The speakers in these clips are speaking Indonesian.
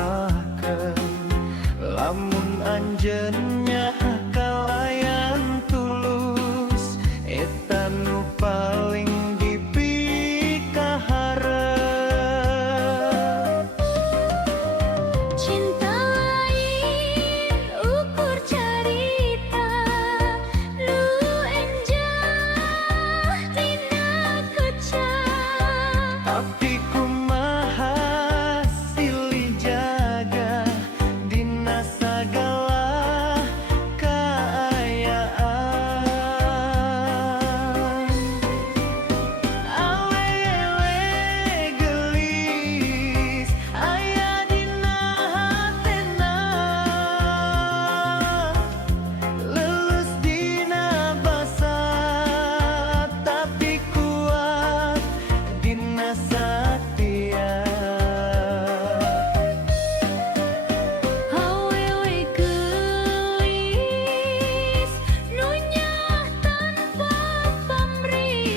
sarakeun lamun anjeunnya kalayan tulus eta nu paling dipikaharep. Cinta lain ukur carita nu enjah tina kucap. Tapi kumaha silih jaga dina sagala kaayaan. Awewe gelis aya dina hatena, lulus dina basa tapi kuat dina satia. Awewe gelis nu nyah tanpa pamrih,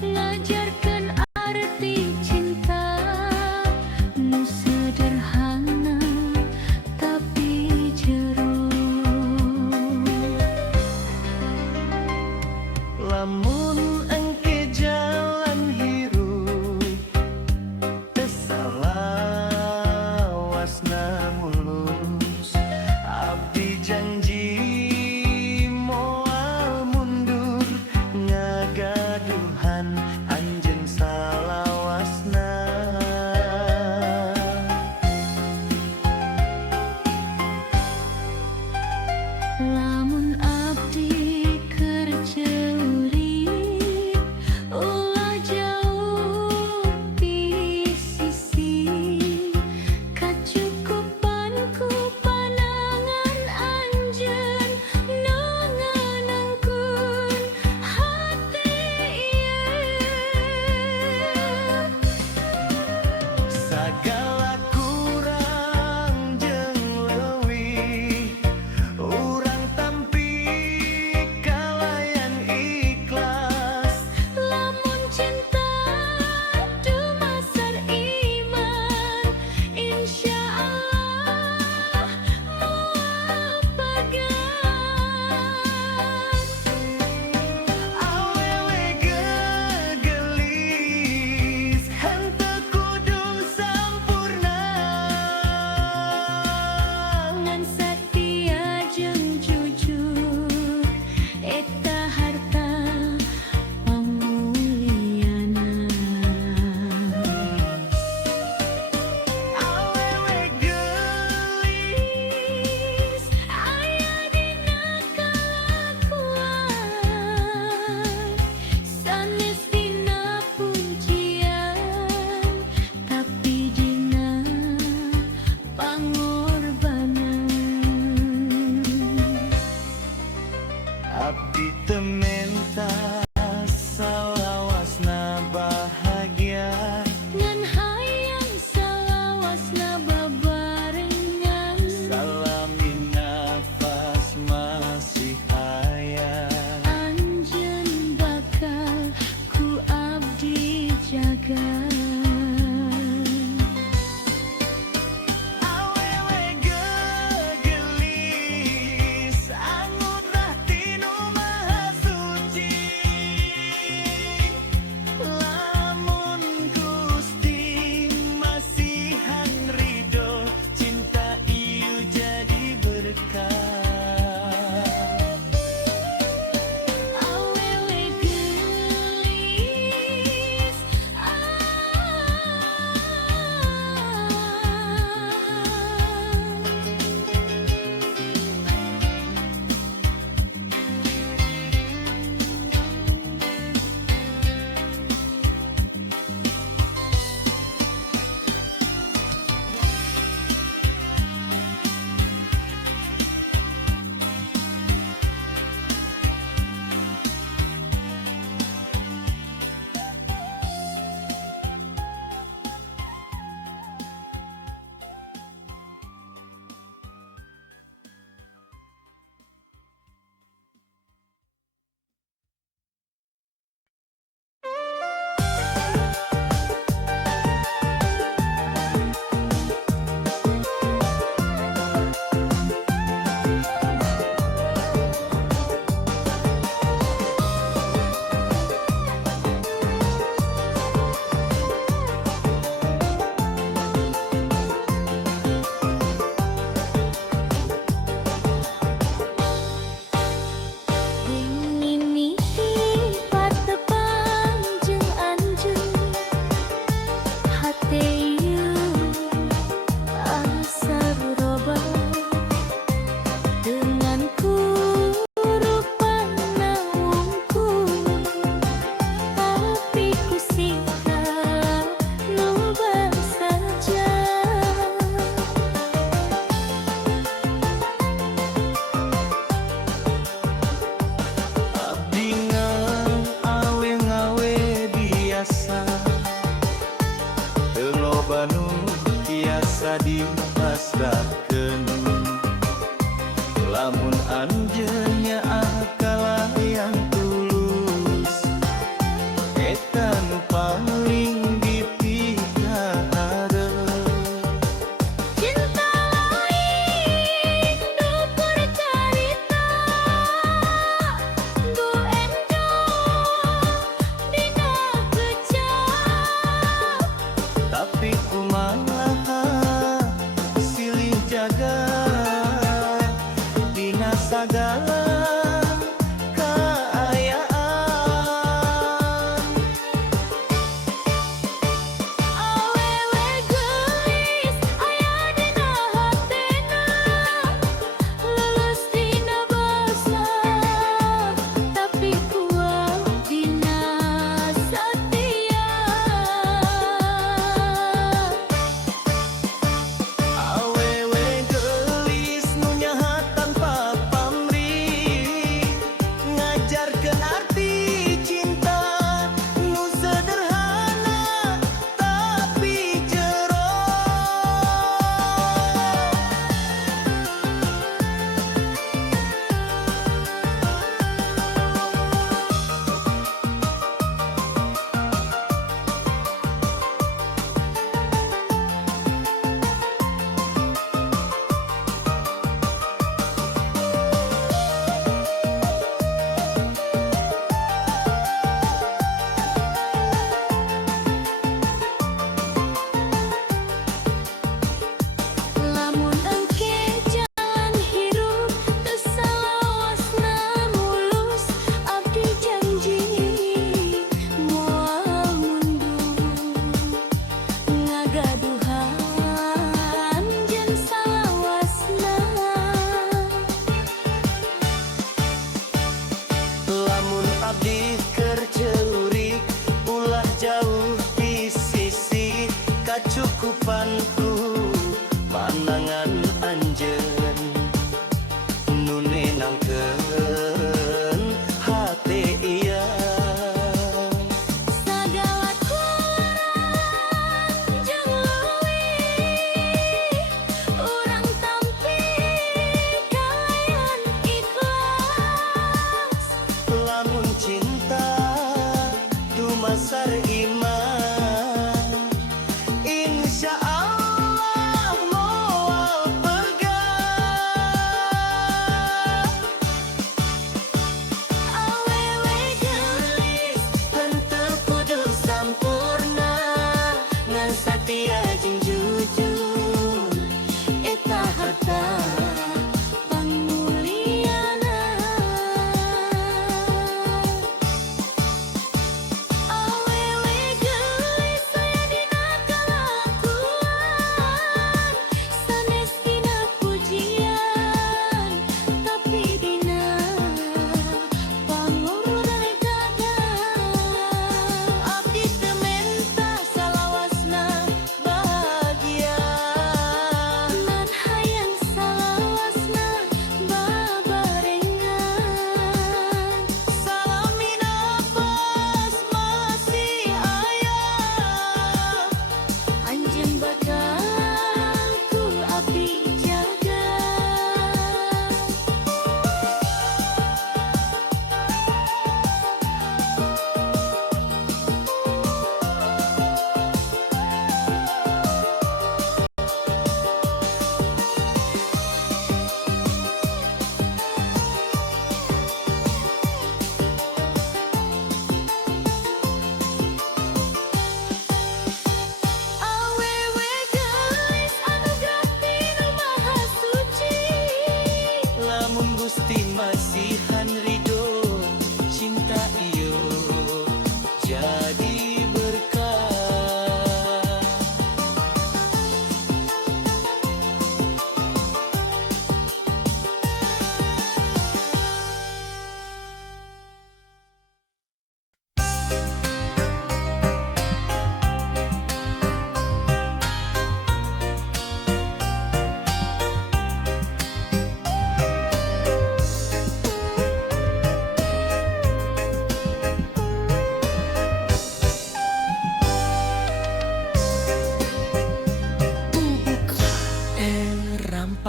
ngajarkeun arti cinta nu sederhana tapi jero. Lamun engke jalan hirup teu salawasna mulus, abdi janji moal mundur ngagaduhan anjeun salawasna. Lamun abdi kerja urip ulah jauh di sisi, kacukupanku panangan anjeun nu nganangkeun hati ieu. Sagala kurang jeung leuwih urang tampi kalayan ikhlas. Lamun cinta dumasar iman, insya Allah moal pagan. Awewe gegelis henteu kudu sampun bisa dipasrahkeun. Lamun anjeunnya akalah yang tulus, eta nu paling dipikara. Cinta lain du bercerita, du endong dina kecap. Tapi kumaha silih jaga dina sagala kaayaan. Awewe geulis aya dina hatena, lulus dina basa, tapi kuat dina satia. Awewe geulis nu nyaha tanpa pamrih, ngajarkeun arti cinta nu sederhana tapi jero. Lamun engke jalan hirup teu salawasna mulus, abdi janji moal mundur ngagaduhan jan salawasna. Lamun abdi keur ceurik ulah jauh di sisi, kacukupanku pandangan anjeun nu nenangkeun hate ieu. Sagala kurang jeung leuwih, urang tampi kalayan ikhlas. Lamun cinta dumasar iman, insya Allah moal pegang.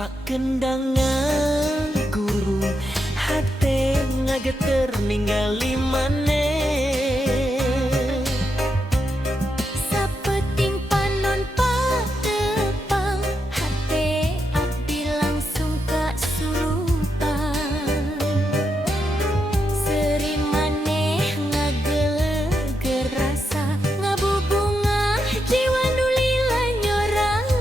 Pak kendangan guru hate ngageter ningali maneh. Sapeting panon patepang hate abdi langsung kasurupan. Seri maneh ngageleger rasa ngabubungah jiwa nu lila nyorangan.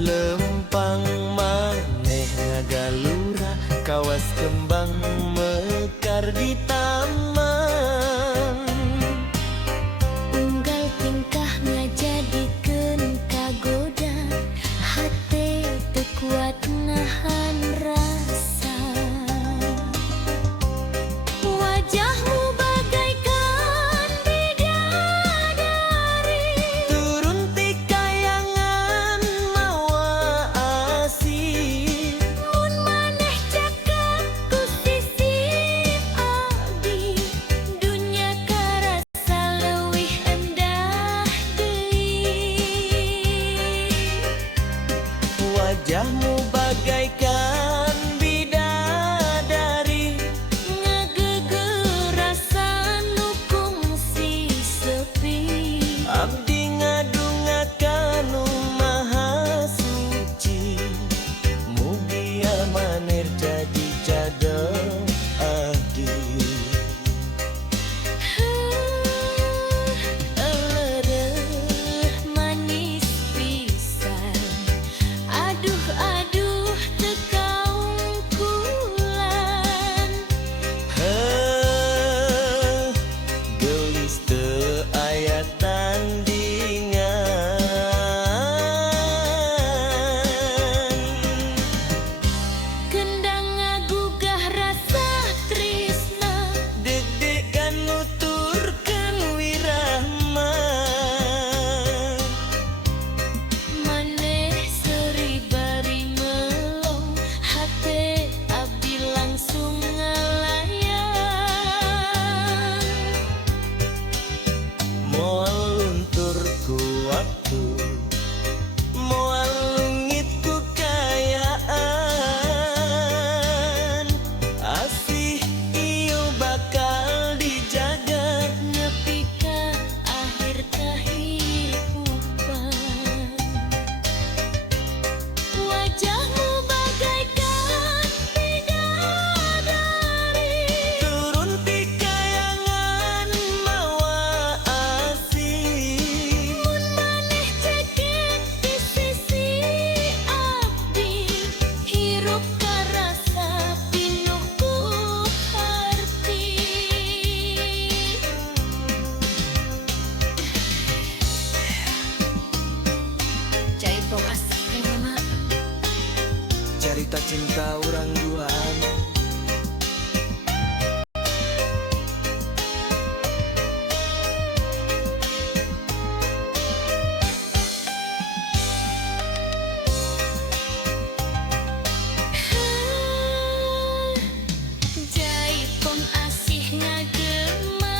Lempang maneh ngagalura kawas kembang mekar di taman. Unggal tingkah ngajadikeun kagoda hate teu kuat nahan rasa. Wajahmu bagaikan bidadari, Turun ti kayangan mawa asih. mun maneh cakap ku sisi abdi, dunya karasa leuwih endah deui. Wajahmu bagaikan bidadari, Ngageger rasa nu kungsi sepi. abdi ngadungakan nu maha suci. Mugi amanir jadi cadel abdi. Elereuh manis pisan, aduh aduh teu kaungkulan. Heuh, geus teu aya tandingan. Kendang ngagugah rasa tresna, Deg-degan nuturkeun wirahma. maneh seri bari melong hate abdi langsung ngalayan. Moal luntur ku waktu, moal lungit ku kayaan. Asih ieu bakal dijaga. Nepi ka akhir kahirupan. Wajahmu bagaikan bidadari, Turun ti kayangan mawa asih. mun maneh cekek di sisi abdi, hirup karasa pinuh ku harti. Cai tong asik mama. Cerita cinta orang duaan. Jaipong asih ngagema,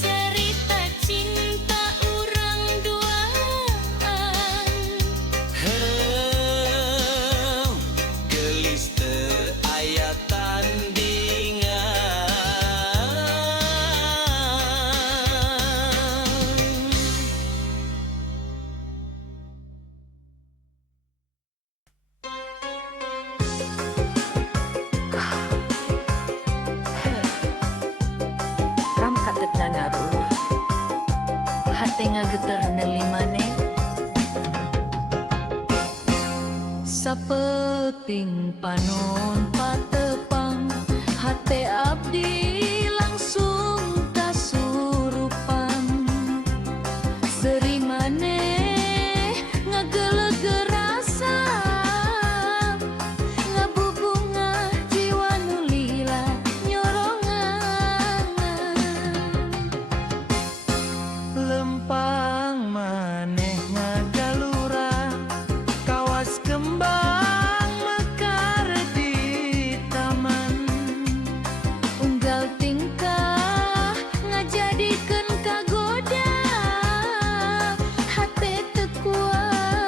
cerita cinta urang duaan. Heuh, gelis teu aya tandingan. Ram katetna ngaruh hate ngageter neuli maneh. Sapeting panon patepang hate abdi langsung kasurupan. Seri maneh ngageleger rasa ngabubungah jiwa nu lila nyorongan. Lempang maneh ngagalura kawas kembang mekar di taman. Unggal tingkah ngajadikeun kagoda hate teu kuat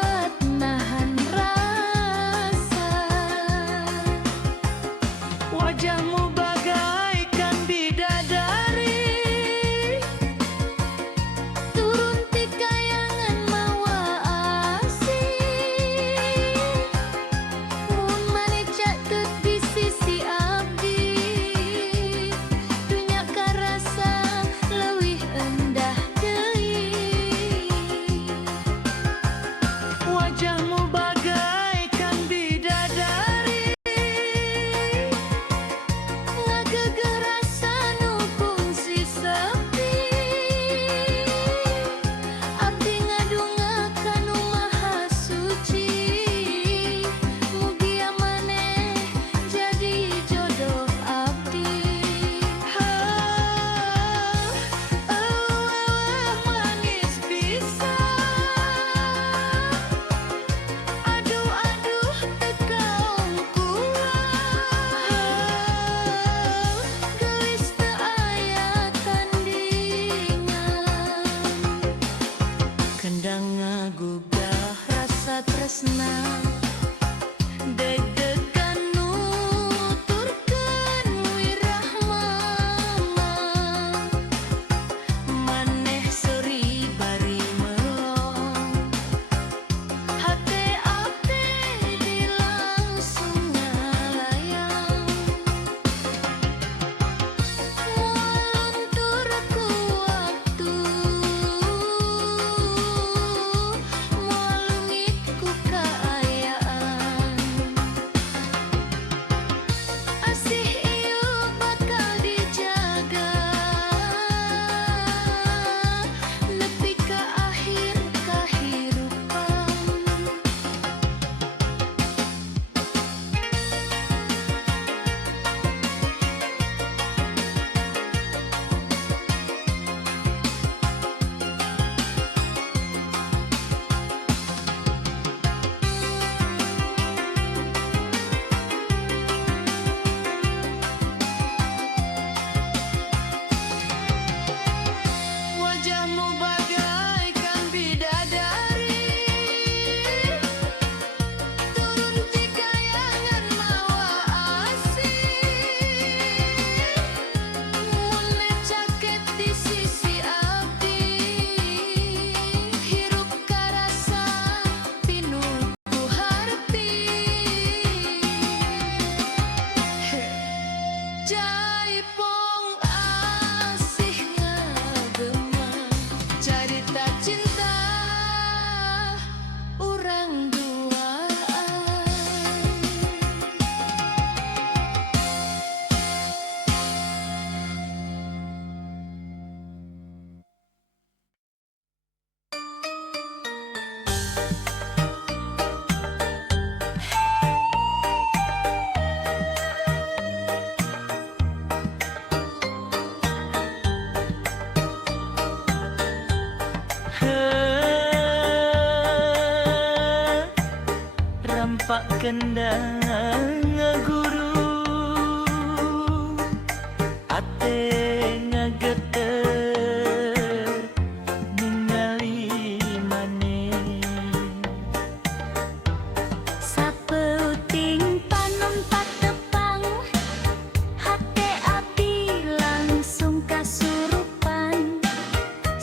Pak kendang guru ate ngageter ningali maneh Sapeuting panon patepang hate abdi langsung kasurupan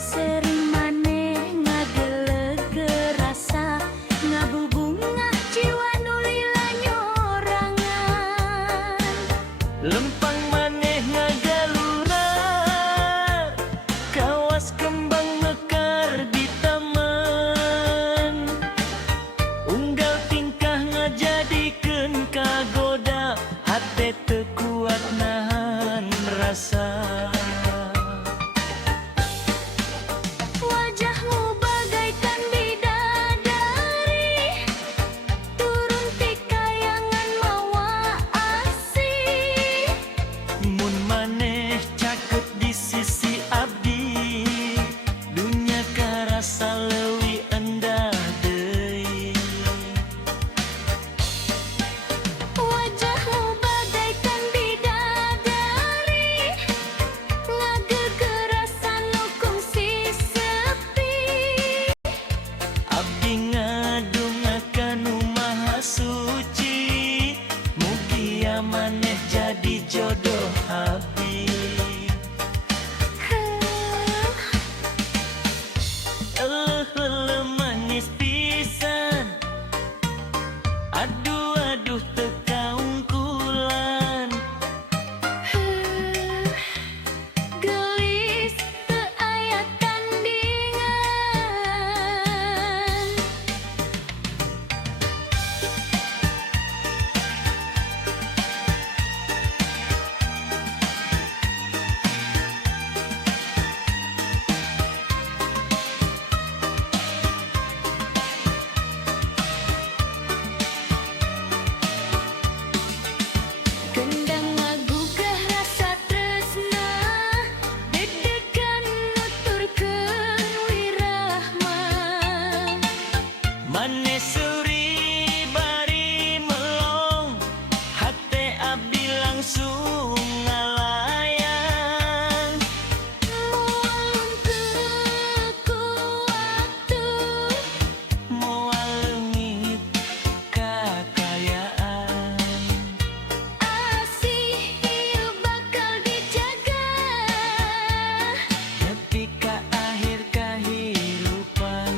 sering maneh ngageleg rasa ngabubungah jiwa nulila nyorangan lempang maneh ngagalura kawas kembang mekar di taman unggal tingkah ngajadikeun kagoda hate teu kuat nahan rasa wajahmu bagaikan bidadari turun ti kayangan mawa asih mun maneh caket di sisi abdi dunya karasa leuwih endah deui wajahmu bagaikan bidadari ngagegerasan nu kungsi sepi abdi ngadungakan nu maha suci mugia maneh jadi jodoh abdi manis pisan aduh aduh teu kaungkulan gelis teu aya tandingan kendang ngagugah rasa tresna deg-degan nuturkeun wirahma maneh suri bari melong hate abdi langsung ngalayang moal ku waktu moal leungit kakayaan asih ieu bakal dijaga nepi ka akhir kahirupan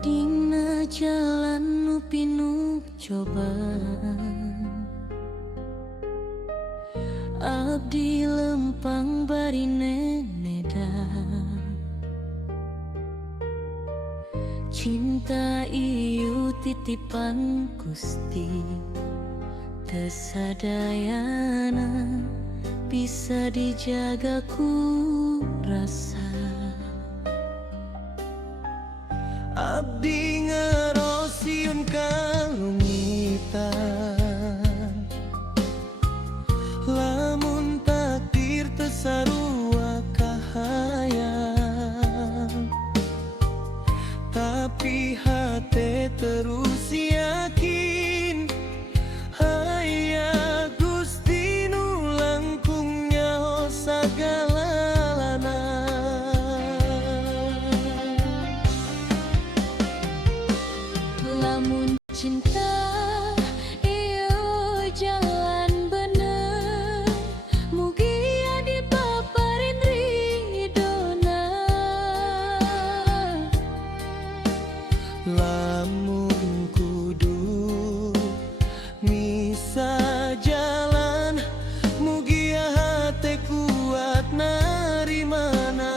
Dina jalan nu pinuh cobaan, abdi lempang bari nenedan. Cinta ieu titipan Gusti, teu sadayana bisa dijaga ku rasa. Abdi ngerosiun kalungitan, lamun takdir tesarua kahayang, tapi hati terus yakin aya Gusti nu langkung nyaho sagalalana. Lamun cinta ieu jalan bener, mugi adi paparin ridona. Lamun kudu misa jalan, mugi hati kuat narimana.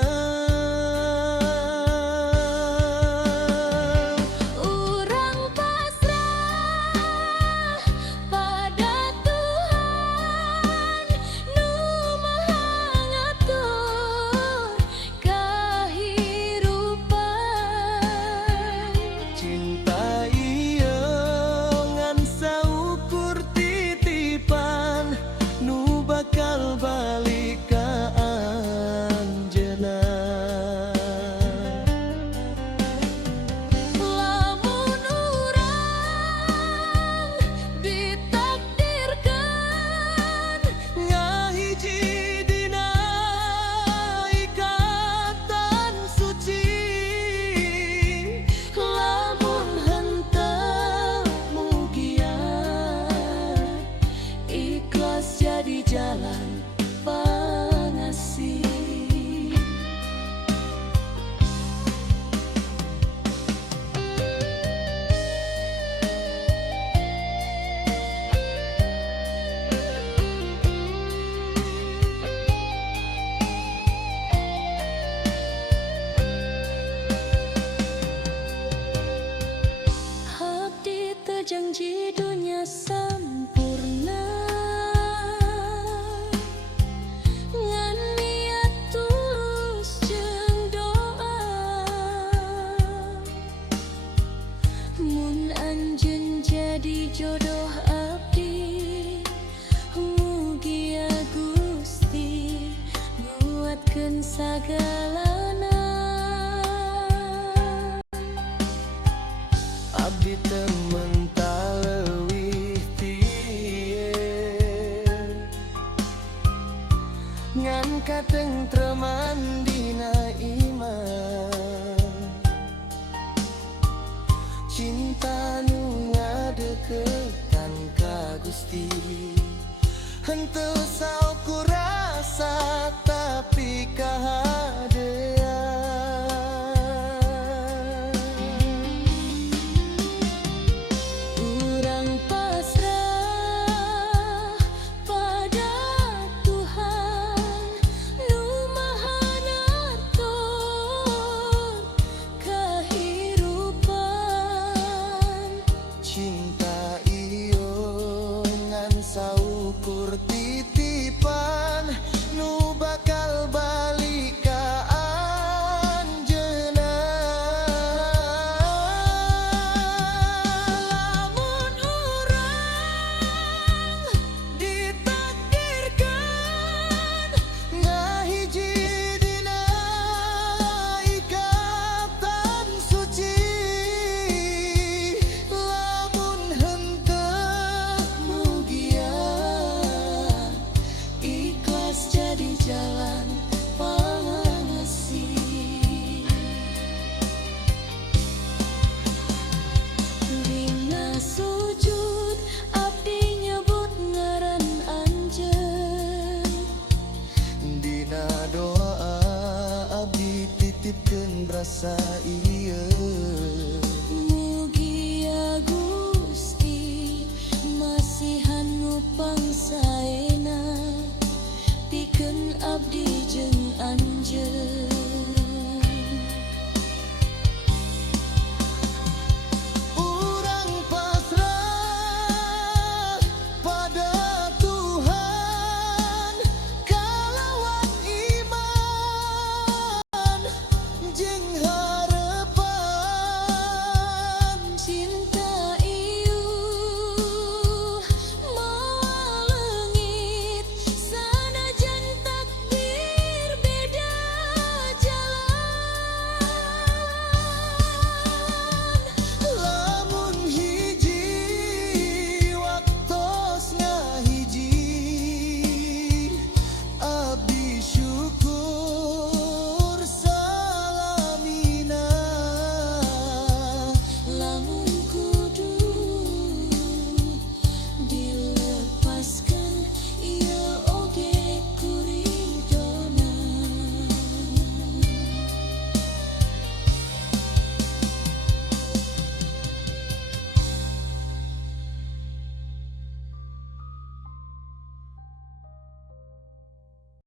Urang pasrah pada Tuhan nu Maha ngatur kahirupan. Cinta ieu ngan saukur titipan, nu bakal balik ka anjeunna. Lamun urang ditakdirkeun Ngahiji dina ikatan suci, lamun henteu mugia ikhlas jadi jalan pangasih. Abdi teu janji dunia sampurna, ngan niat tulus jeung doa. Mun anjeun jadi jodoh abdi, mugia Gusti nguatkeun sagalana. abdi teu mental leuwih tieun, ngan katentreman dina iman. Cinta nu ngadeuketan ka Gusti, henteu saukur rasa tapi kahadiran.